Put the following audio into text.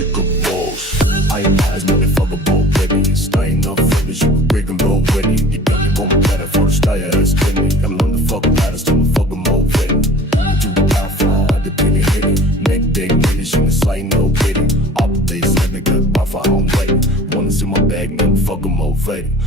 like a boss. I am eyes, motherfucker, baby. Staying up for this, you breaking low ready. You got me going better for the style, ass penny. I'm on the fucking battles, till the fucking more ready. You the outflow, the penny hitting. Neck big, really shouldn't slay no pity. Up days, let me get by for home waiting. Wanna see my bag, then fucking more fading.